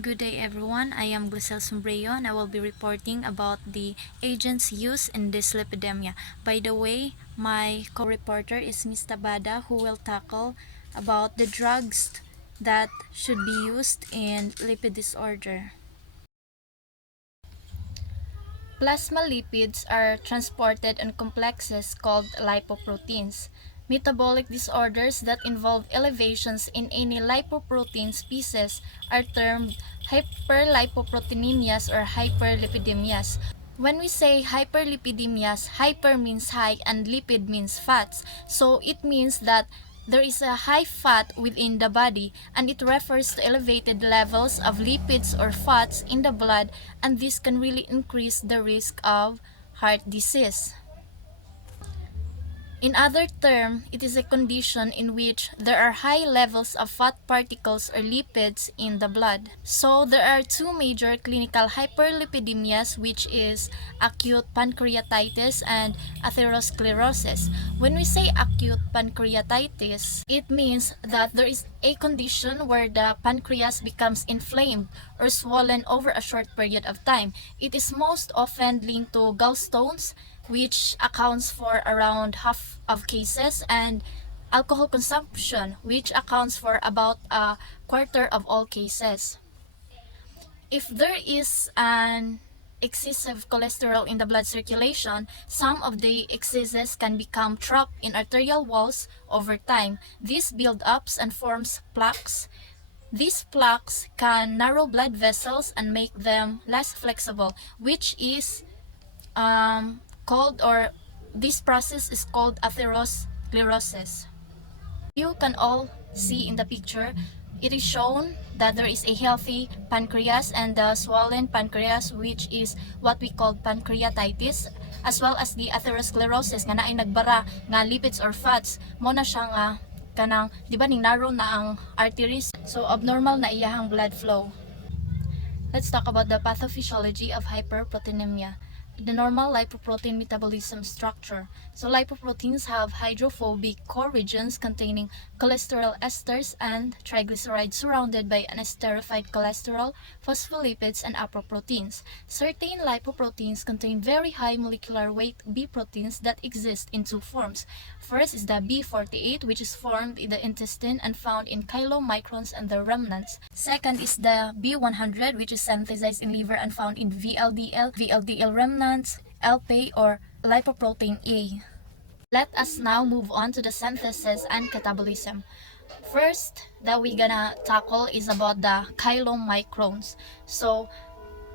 Good day everyone, I am Sombrio and I will be reporting about the agents used in this lipidemia. By the way, my co-reporter is Ms. Tabada who will tackle about the drugs that should be used in lipid disorder. Plasma lipids are transported in complexes called lipoproteins. Metabolic disorders that involve elevations in any lipoprotein species are termed hyperlipoproteinemias or hyperlipidemias. When we say hyperlipidemias, hyper means high and lipid means fats. So it means that there is a high fat within the body, and it refers to elevated levels of lipids or fats in the blood, and this can really increase the risk of heart disease. In other terms, it is a condition in which there are high levels of fat particles or lipids in the blood. So there are two major clinical hyperlipidemias, which is acute pancreatitis and atherosclerosis. When we say acute pancreatitis, it means that there is a condition where the pancreas becomes inflamed or swollen over a short period of time. It is most often linked to gallstones, which accounts for around half of cases, and alcohol consumption, which accounts for about a quarter of all cases. If there is an excessive cholesterol in the blood circulation, some of the excesses can become trapped in arterial walls over time. This builds and forms plaques. These plaques can narrow blood vessels and make them less flexible, which is this process is called atherosclerosis. You can all see in the picture, it is shown that there is a healthy pancreas and the swollen pancreas, which is what we call pancreatitis, as well as the atherosclerosis nga naay nagbara nga lipids or fats mo na siya nga kanang di ba ning narrow na ang arteries, so abnormal na iyahang blood flow. Let's talk about the pathophysiology of hyperproteinemia. The normal lipoprotein metabolism structure. So lipoproteins have hydrophobic core regions containing cholesterol esters and triglycerides surrounded by anesterified cholesterol, phospholipids, and apoproteins. Certain lipoproteins contain very high molecular weight B proteins that exist in two forms. First is the B48, which is formed in the intestine and found in chylomicrons and their remnants. Second is the B100, which is synthesized in liver and found in VLDL remnants, LP or lipoprotein A. Let us now move on to the synthesis and catabolism. First that we're gonna tackle is about the chylomicrons. So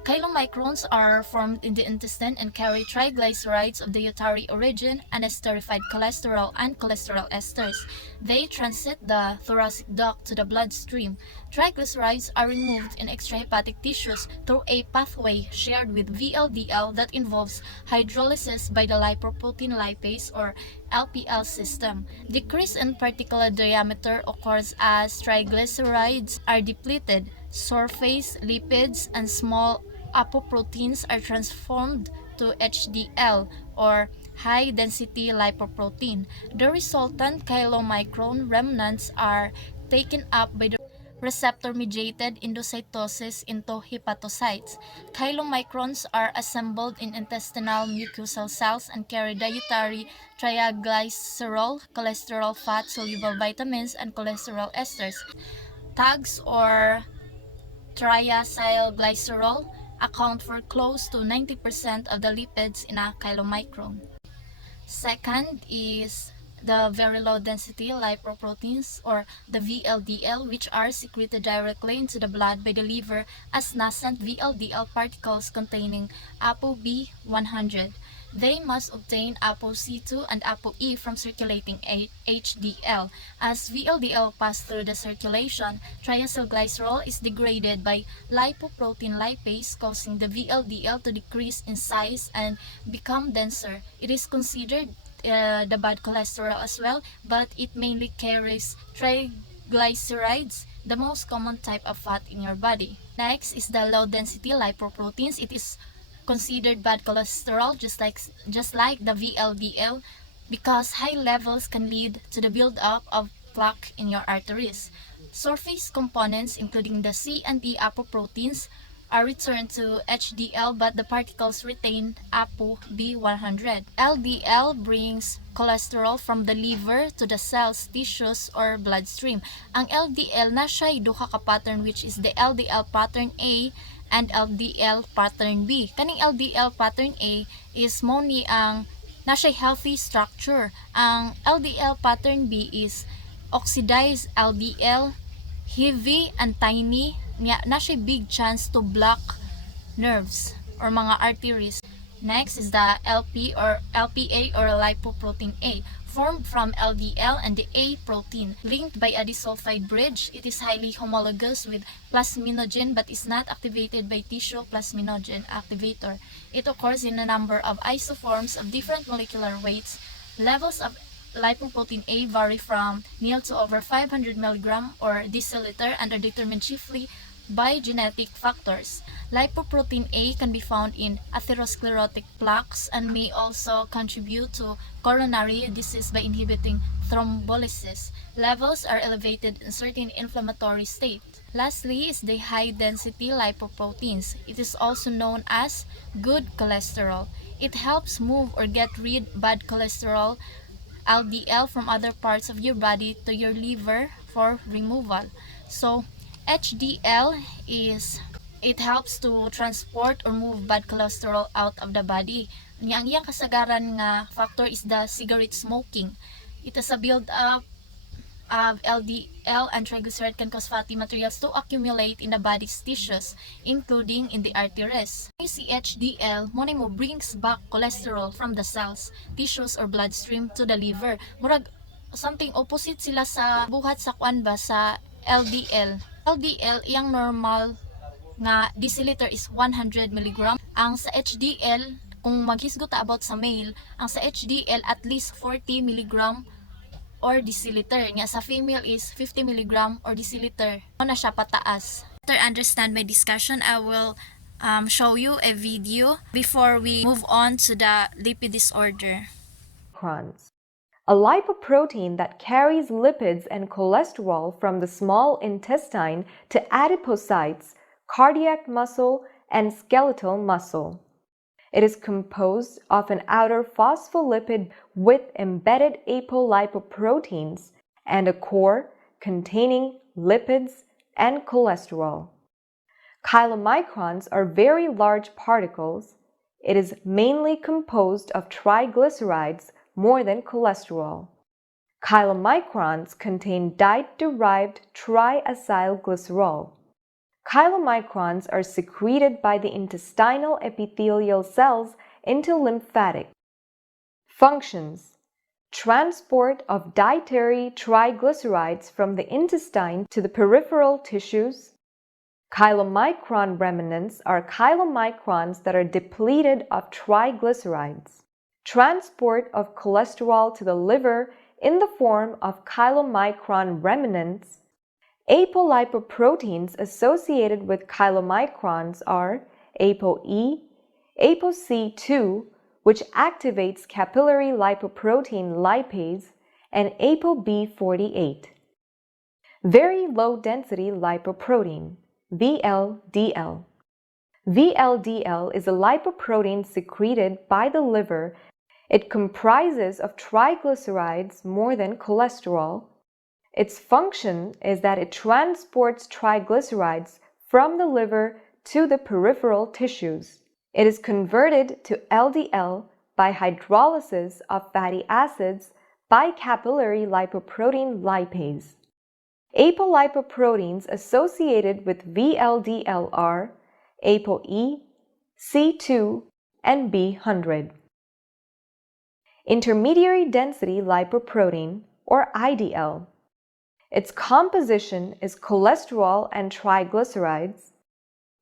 chylomicrons are formed in the intestine and carry triglycerides of dietary origin, anesterified cholesterol, and cholesterol esters. They transit the thoracic duct to the bloodstream. Triglycerides are removed in extrahepatic tissues through a pathway shared with VLDL that involves hydrolysis by the lipoprotein lipase or LPL system. Decrease in particular diameter occurs as triglycerides are depleted. Surface lipids and small apoproteins are transformed to HDL or high density lipoprotein. The resultant chylomicron remnants are taken up by the receptor-mediated endocytosis into hepatocytes. Chylomicrons are assembled in intestinal mucosal cells and carry dietary triacylglycerol, cholesterol, fat, soluble vitamins, and cholesterol esters. Tags or triacylglycerol account for close to 90% of the lipids in a chylomicron. Second is the very low density lipoproteins or the VLDL, which are secreted directly into the blood by the liver as nascent VLDL particles containing ApoB100. They must obtain ApoC2 and ApoE from circulating HDL. As VLDL pass through the circulation, triacylglycerol is degraded by lipoprotein lipase, causing the VLDL to decrease in size and become denser. It is considered the bad cholesterol as well, but it mainly carries triglycerides, the most common type of fat in your body. Next is the low density lipoproteins. It is considered bad cholesterol just like the VLDL because high levels can lead to the buildup of plaque in your arteries. Surface components, including the C and D apoproteins, are returned to HDL, but the particles retain ApoB100. LDL brings cholesterol from the liver to the cells, tissues, or bloodstream. Ang LDL na siya'y duha ka pattern, which is the LDL pattern A and LDL pattern B. Kaning LDL pattern A is mo ni ang na siya'y healthy structure. Ang LDL pattern B is oxidized LDL, heavy and tiny, na siya big chance to block nerves or mga arteries. Next is the LPA or lipoprotein A, formed from LDL and the A protein, linked by a disulfide bridge. It is highly homologous with plasminogen but is not activated by tissue plasminogen activator. It occurs in a number of isoforms of different molecular weights. Levels of lipoprotein A vary from nil to over 500 mg or deciliter and are determined chiefly by genetic factors. Lipoprotein A can be found in atherosclerotic plaques and may also contribute to coronary disease by inhibiting thrombolysis. Levels are elevated in certain inflammatory states. Lastly is the high-density lipoproteins. It is also known as good cholesterol. It helps move or get rid of bad cholesterol, LDL, from other parts of your body to your liver for removal. So HDL it helps to transport or move bad cholesterol out of the body. Ang iyang kasagaran nga factor is the cigarette smoking. It is a build up of LDL and triglyceride can cause fatty materials to accumulate in the body's tissues, including in the arteries. Si HDL mo brings back cholesterol from the cells, tissues, or bloodstream to the liver. Murag something opposite sila sa buhat sa kwan ba sa LDL. LDL iyang normal nga deciliter is 100 mg. Ang sa HDL, kung maghisgot about sa male, ang sa HDL at least 40 mg or deciliter. Nga sa female is 50 mg or deciliter. Na siya pataas. To understand my discussion, I will show you a video before we move on to the lipid disorder. A lipoprotein that carries lipids and cholesterol from the small intestine to adipocytes, cardiac muscle, and skeletal muscle. It is composed of an outer phospholipid with embedded apolipoproteins and a core containing lipids and cholesterol. Chylomicrons are very large particles. It is mainly composed of triglycerides more than cholesterol. Chylomicrons contain diet-derived triacylglycerol. Chylomicrons are secreted by the intestinal epithelial cells into lymphatic. Functions: transport of dietary triglycerides from the intestine to the peripheral tissues. Chylomicron remnants are chylomicrons that are depleted of triglycerides. Transport of cholesterol to the liver in the form of chylomicron remnants. Apolipoproteins associated with chylomicrons are ApoE, ApoC2, which activates capillary lipoprotein lipase, and ApoB48. Very low-density lipoprotein, VLDL. VLDL is a lipoprotein secreted by the liver. It comprises of triglycerides more than cholesterol. Its function is that it transports triglycerides from the liver to the peripheral tissues. It is converted to LDL by hydrolysis of fatty acids by capillary lipoprotein lipase. Apolipoproteins associated with VLDL are ApoE, C2, and B100. Intermediary density lipoprotein, or IDL. Its composition is cholesterol and triglycerides.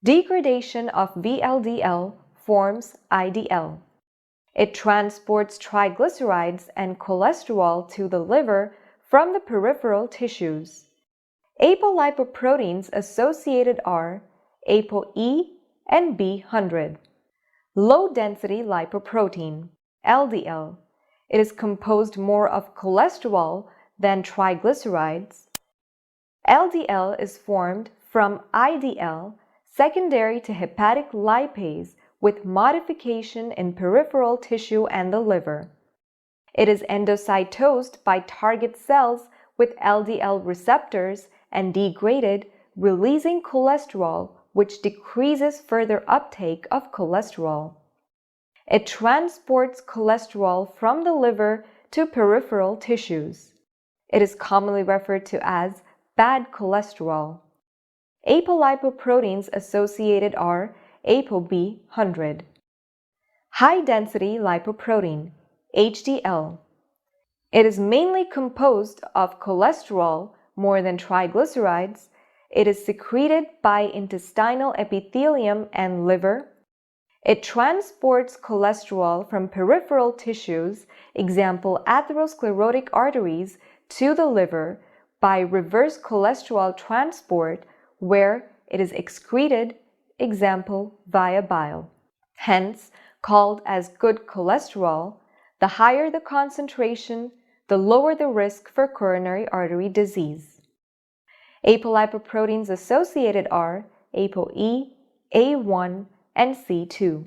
Degradation of VLDL forms IDL. It transports triglycerides and cholesterol to the liver from the peripheral tissues. Apolipoproteins associated are ApoE and B100. Low-density lipoprotein, LDL. It is composed more of cholesterol than triglycerides. LDL is formed from IDL secondary to hepatic lipase with modification in peripheral tissue and the liver. It is endocytosed by target cells with LDL receptors and degraded, releasing cholesterol, which decreases further uptake of cholesterol. It transports cholesterol from the liver to peripheral tissues. It is commonly referred to as bad cholesterol. Apolipoproteins associated are ApoB100. High-density lipoprotein, HDL. It is mainly composed of cholesterol more than triglycerides. It is secreted by intestinal epithelium and liver. It transports cholesterol from peripheral tissues, example atherosclerotic arteries, to the liver by reverse cholesterol transport where it is excreted, example via bile. Hence, called as good cholesterol, the higher the concentration, the lower the risk for coronary artery disease. Apolipoproteins associated are ApoE, A1, and C2.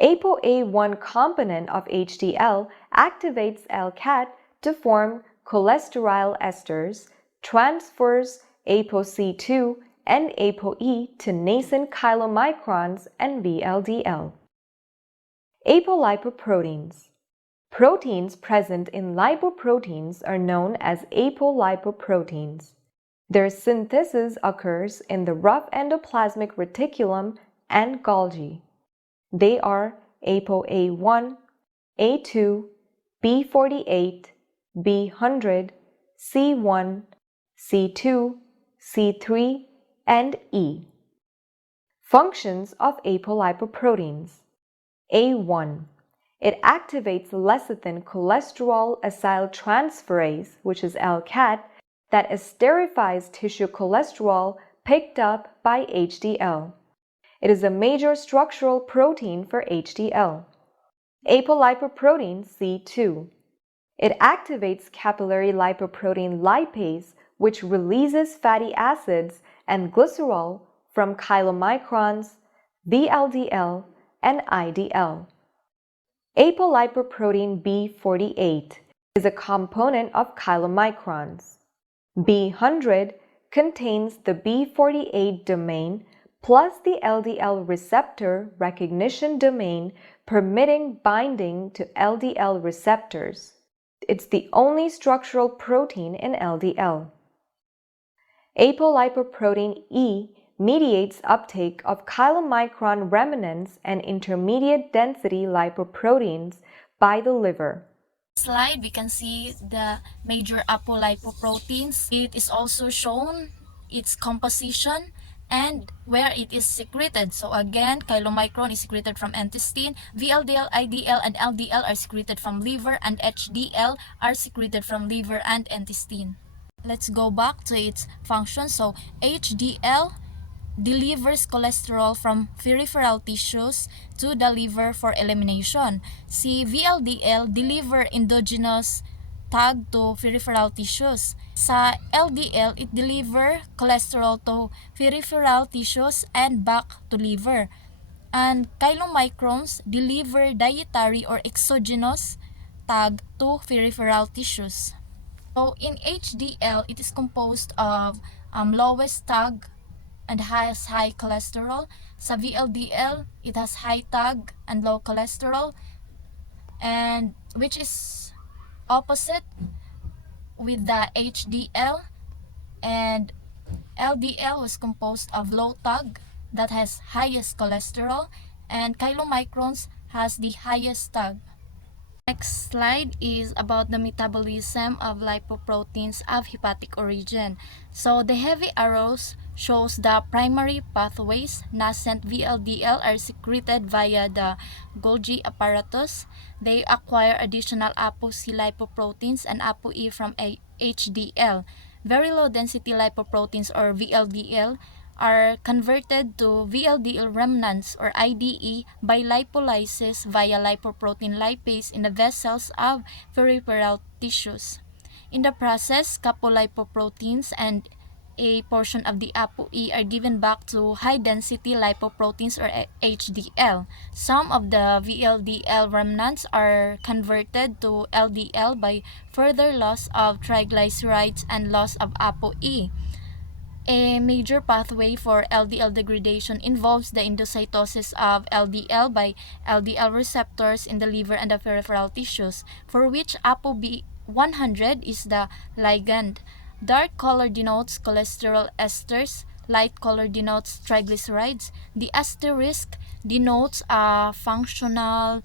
ApoA1 component of HDL activates LCAT to form cholesterol esters, transfers ApoC2 and ApoE to nascent chylomicrons and VLDL. Apolipoproteins. Proteins present in lipoproteins are known as apolipoproteins. Their synthesis occurs in the rough endoplasmic reticulum and Golgi. They are ApoA1, A2, B48, B100, C1, C2, C3, and E. Functions of apolipoproteins. A1. It activates lecithin cholesterol acyltransferase, which is LCAT, that esterifies tissue cholesterol picked up by HDL. It is a major structural protein for HDL. Apolipoprotein C2. It activates capillary lipoprotein lipase, which releases fatty acids and glycerol from chylomicrons, VLDL, and IDL. Apolipoprotein B48 is a component of chylomicrons. B100 contains the B48 domain plus the LDL receptor recognition domain permitting binding to LDL receptors. It's the only structural protein in LDL. Apolipoprotein E mediates uptake of chylomicron remnants and intermediate density lipoproteins by the liver. Slide, we can see the major apolipoproteins. It is also shown its composition and where it is secreted. So again, chylomicron is secreted from intestine, VLDL, IDL, and LDL are secreted from liver, and HDL are secreted from liver and intestine. Let's go back to its function. So HDL delivers cholesterol from peripheral tissues to the liver for elimination. Si VLDL deliver endogenous tag to peripheral tissues. Sa LDL, it deliver cholesterol to peripheral tissues and back to liver. And chylomicrons deliver dietary or exogenous tag to peripheral tissues. So in HDL, it is composed of lowest tag and has high cholesterol. Sa VLDL, it has high tag and low cholesterol, and which is opposite with the HDL, and LDL was composed of low tag that has highest cholesterol, and chylomicrons has the highest tag. Next slide is about the metabolism of lipoproteins of hepatic origin. So the heavy arrows shows the primary pathways. Nascent VLDL are secreted via the Golgi apparatus. They acquire additional ApoC lipoproteins and ApoE from HDL. Very low density lipoproteins or VLDL are converted to VLDL remnants or IDE by lipolysis via lipoprotein lipase in the vessels of peripheral tissues. In the process, capolipoproteins and a portion of the ApoE are given back to high-density lipoproteins or HDL. Some of the VLDL remnants are converted to LDL by further loss of triglycerides and loss of ApoE. A major pathway for LDL degradation involves the endocytosis of LDL by LDL receptors in the liver and the peripheral tissues, for which ApoB100 is the ligand. Dark color denotes cholesterol esters, light color denotes triglycerides. The asterisk denotes a functional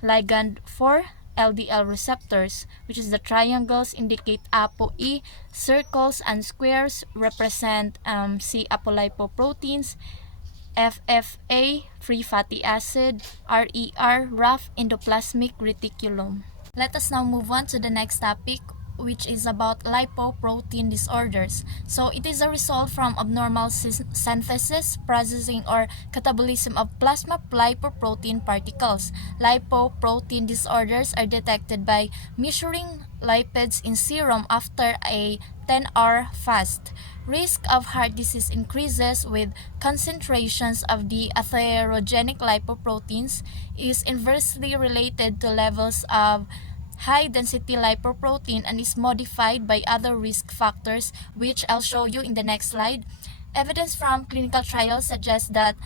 ligand for LDL receptors, which is the triangles indicate ApoE, circles and squares represent C-apolipoproteins, FFA, free fatty acid, RER, rough endoplasmic reticulum. Let us now move on to the next topic, which is about lipoprotein disorders. So it is a result from abnormal synthesis, processing, or catabolism of plasma lipoprotein particles. Lipoprotein disorders are detected by measuring lipids in serum after a 10-hour fast. Risk of heart disease increases with concentrations of the atherogenic lipoproteins is inversely related to levels of high-density lipoprotein and is modified by other risk factors, which I'll show you in the next slide. Evidence from clinical trials suggests that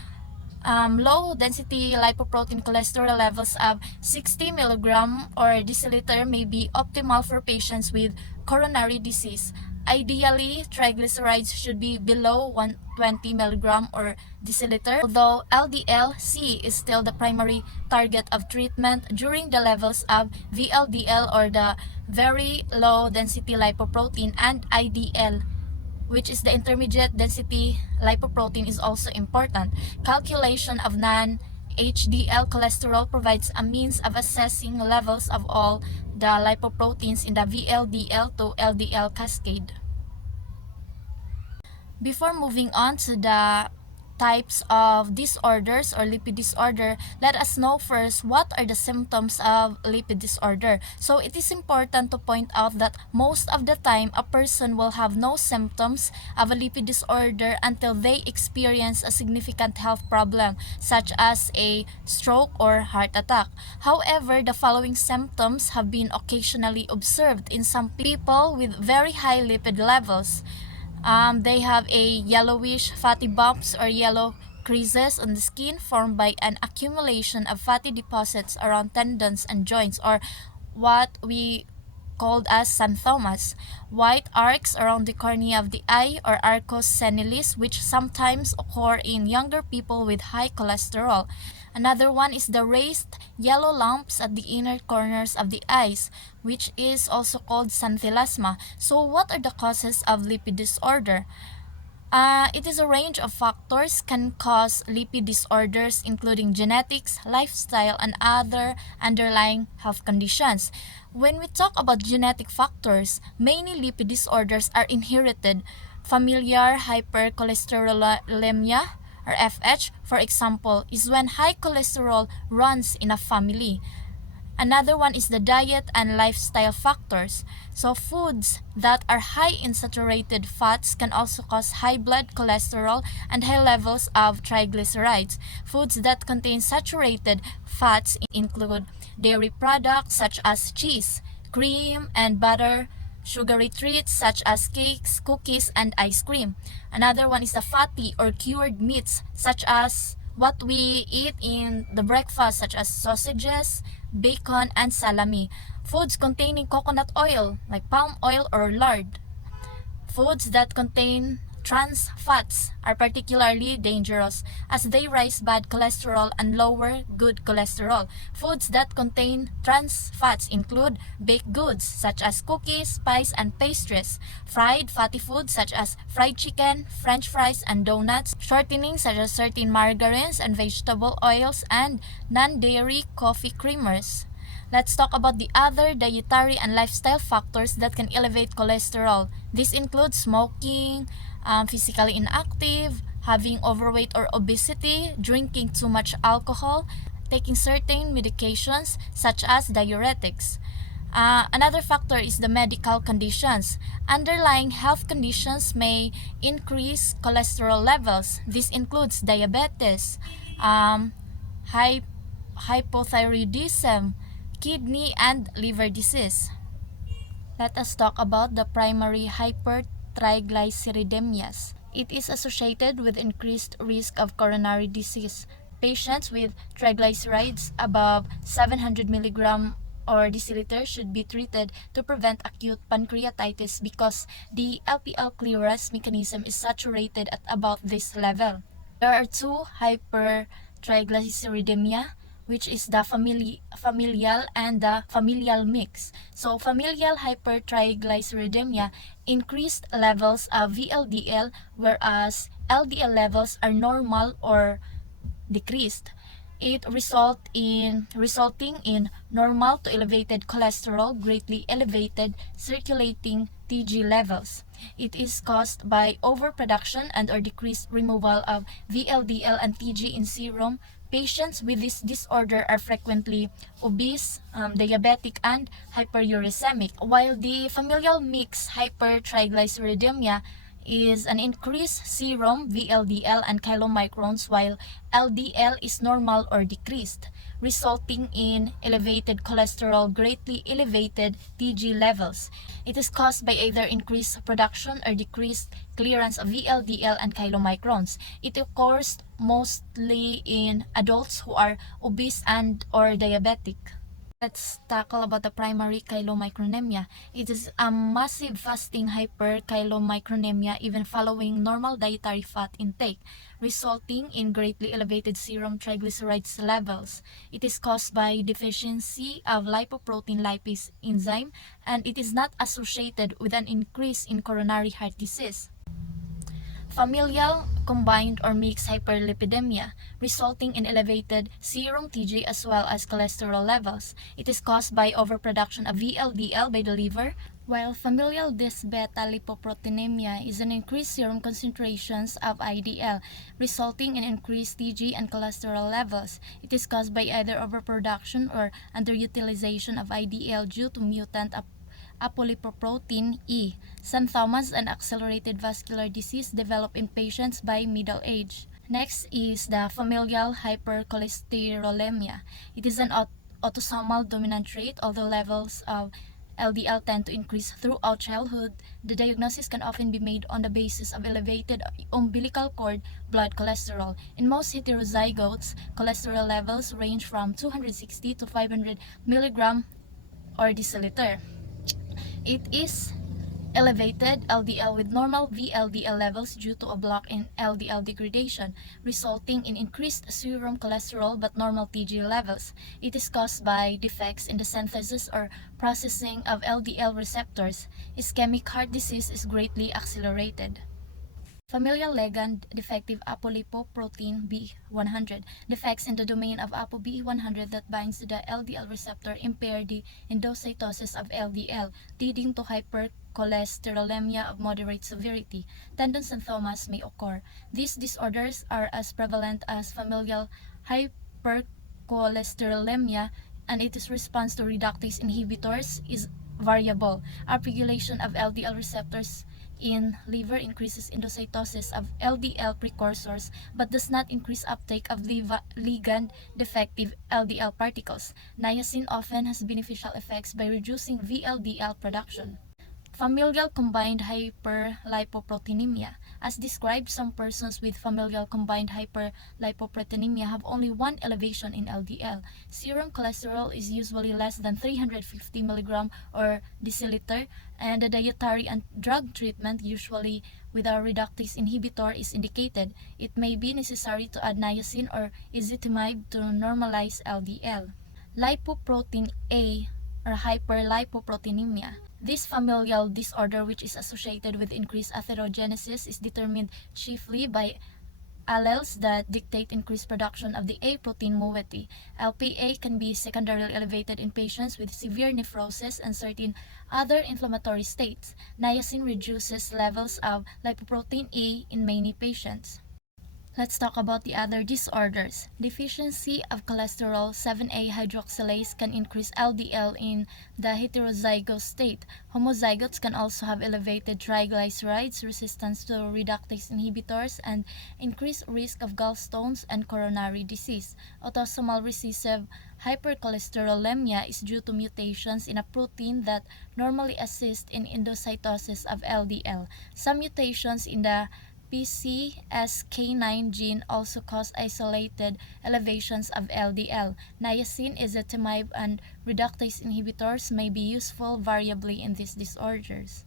low-density lipoprotein cholesterol levels of 60 mg or deciliter may be optimal for patients with coronary disease. Ideally, triglycerides should be below 120 mg or deciliter, although LDL-C is still the primary target of treatment during the levels of VLDL or the very low-density lipoprotein, and IDL, which is the intermediate density lipoprotein, is also important. Calculation of non-HDL cholesterol provides a means of assessing levels of all the lipoproteins in the VLDL to LDL cascade. Before moving on to the types of disorders or lipid disorder, let us know first what are the symptoms of lipid disorder. So it is important to point out that most of the time a person will have no symptoms of a lipid disorder until they experience a significant health problem such as a stroke or heart attack. However, the following symptoms have been occasionally observed in some people with very high lipid levels. They have a yellowish fatty bumps or yellow creases on the skin formed by an accumulation of fatty deposits around tendons and joints, or what we called as xanthomas. White arcs around the cornea of the eye or arcus senilis, which sometimes occur in younger people with high cholesterol. Another one is the raised yellow lumps at the inner corners of the eyes, which is also called xanthelasma. So what are the causes of lipid disorder? It is a range of factors can cause lipid disorders, including genetics, lifestyle, and other underlying health conditions. When we talk about genetic factors, many lipid disorders are inherited. Familiar hypercholesterolemia, or FH, for example, is when high cholesterol runs in a family. Another one is the diet and lifestyle factors. So foods that are high in saturated fats can also cause high blood cholesterol and high levels of triglycerides. Foods that contain saturated fats include dairy products such as cheese, cream, and butter, sugary treats such as cakes, cookies, and ice cream. Another one is the fatty or cured meats such as what we eat in the breakfast, such as sausages, bacon, and salami. Foods containing coconut oil like palm oil or lard. Foods that contain trans fats are particularly dangerous as they raise bad cholesterol and lower good cholesterol. Foods that contain trans fats include baked goods such as cookies, pies, and pastries, fried fatty foods such as fried chicken, french fries, and donuts, shortening such as certain margarines and vegetable oils, and non-dairy coffee creamers. Let's talk about the other dietary and lifestyle factors that can elevate cholesterol. This includes smoking, physically inactive, having overweight or obesity, drinking too much alcohol, taking certain medications such as diuretics. Another factor is the medical conditions. Underlying health conditions may increase cholesterol levels. This includes diabetes, um, hy- hypothyroidism, kidney and liver disease. Let us talk about the primary hypertriglyceridemias. It is associated with increased risk of coronary disease. Patients with triglycerides above 700 milligram or deciliter should be treated to prevent acute pancreatitis because the LPL clearance mechanism is saturated at about this level. There are two hypertriglyceridemia, which is the familial and the familial mix. So familial hypertriglyceridemia increased levels of VLDL, whereas LDL levels are normal or decreased. It resulting in normal to elevated cholesterol, greatly elevated circulating TG levels. It is caused by overproduction and or decreased removal of VLDL and TG in serum. Patients with this disorder are frequently obese, diabetic, and hyperuricemic, while the familial mix hypertriglyceridemia is an increased serum VLDL and chylomicrons while LDL is normal or decreased, resulting in elevated cholesterol, greatly elevated TG levels. It is caused by either increased production or decreased clearance of VLDL and chylomicrons. It occurs mostly in adults who are obese and or diabetic. Let's tackle about the primary chylomicronemia. It is a massive fasting hyperchylomicronemia even following normal dietary fat intake, resulting in greatly elevated serum triglycerides levels. It is caused by deficiency of lipoprotein lipase enzyme, and it is not associated with an increase in coronary heart disease. Familial, combined or mixed hyperlipidemia, resulting in elevated serum TG as well as cholesterol levels. It is caused by overproduction of VLDL by the liver, while familial dysbeta lipoproteinemia is an increased serum concentrations of IDL, resulting in increased TG and cholesterol levels. It is caused by either overproduction or underutilization of IDL due to mutant apolipoprotein E. Xanthomas and accelerated vascular disease develop in patients by middle age. Next is the familial hypercholesterolemia. It is an autosomal dominant trait, although levels of LDL tend to increase throughout childhood. The diagnosis can often be made on the basis of elevated umbilical cord blood cholesterol. In most heterozygotes, cholesterol levels range from 260 to 500 milligram or deciliter. It is elevated LDL with normal VLDL levels due to a block in LDL degradation, resulting in increased serum cholesterol but normal TG levels. It is caused by defects in the synthesis or processing of LDL receptors. Ischemic heart disease is greatly accelerated. Familial ligand defective apolipoprotein B100. Defects in the domain of ApoB100 that binds to the LDL receptor impair the endocytosis of LDL, leading to hypercholesterolemia of moderate severity. Tendon xanthomas may occur. These disorders are as prevalent as familial hypercholesterolemia, and its response to reductase inhibitors is variable. Upregulation of LDL receptors in liver increases endocytosis of LDL precursors but does not increase uptake of ligand defective LDL particles. Niacin often has beneficial effects by reducing VLDL production. Familial combined hyperlipoproteinemia. As described, some persons with familial combined hyperlipoproteinemia have only one elevation in LDL. Serum cholesterol is usually less than 350 mg or deciliter, and the dietary and drug treatment, usually with a reductase inhibitor, is indicated. It may be necessary to add niacin or ezetimibe to normalize LDL. Lipoprotein A or hyperlipoproteinemia. This familial disorder, which is associated with increased atherogenesis, is determined chiefly by alleles that dictate increased production of the A protein moiety. LPA can be secondarily elevated in patients with severe nephrosis and certain other inflammatory states. Niacin reduces levels of lipoprotein A in many patients. Let's talk about the other disorders. Deficiency of cholesterol 7A hydroxylase can increase LDL in the heterozygous state. Homozygotes can also have elevated triglycerides, resistance to reductase inhibitors, and increased risk of gallstones and coronary disease. Autosomal recessive hypercholesterolemia is due to mutations in a protein that normally assist in endocytosis of LDL. Some mutations in the PCSK9 gene also cause isolated elevations of LDL. Niacin, ezetimibe, and reductase inhibitors may be useful variably in these disorders.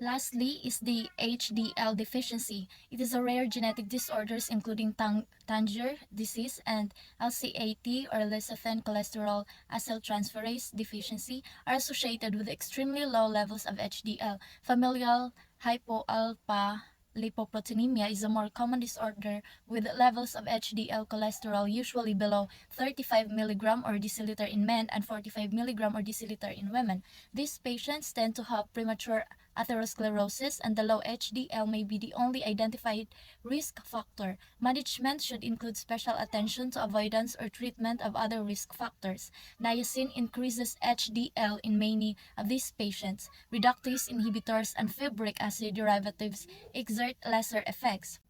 Lastly is the HDL deficiency. It is a rare genetic disorder including Tangier disease and LCAT or lecithin cholesterol acyltransferase deficiency are associated with extremely low levels of HDL. Familial hypoalpha lipoproteinemia is a more common disorder with levels of HDL cholesterol usually below 35 mg or deciliter in men and 45 mg or deciliter in women. These patients tend to have premature atherosclerosis, and the low HDL may be the only identified risk factor. Management should include special attention to avoidance or treatment of other risk factors. Niacin increases HDL in many of these patients. Reductase inhibitors and fibric acid derivatives exert lesser effects.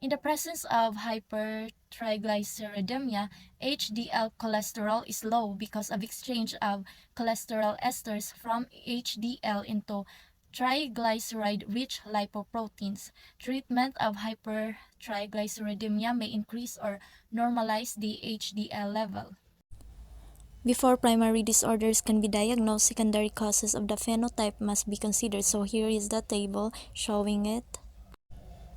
In the presence of hypertriglyceridemia, HDL cholesterol is low because of exchange of cholesterol esters from HDL into triglyceride-rich lipoproteins. Treatment of hypertriglyceridemia may increase or normalize the HDL level. Before primary disorders can be diagnosed, secondary causes of the phenotype must be considered. So here is the table showing it.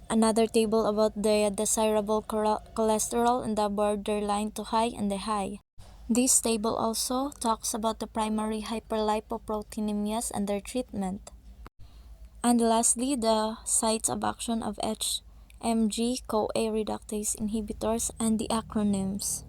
Another table about the desirable cholesterol and the borderline to high and the high. This table also talks about the primary hyperlipoproteinemias and their treatment. And lastly, the sites of action of HMG, CoA reductase inhibitors, and the acronyms.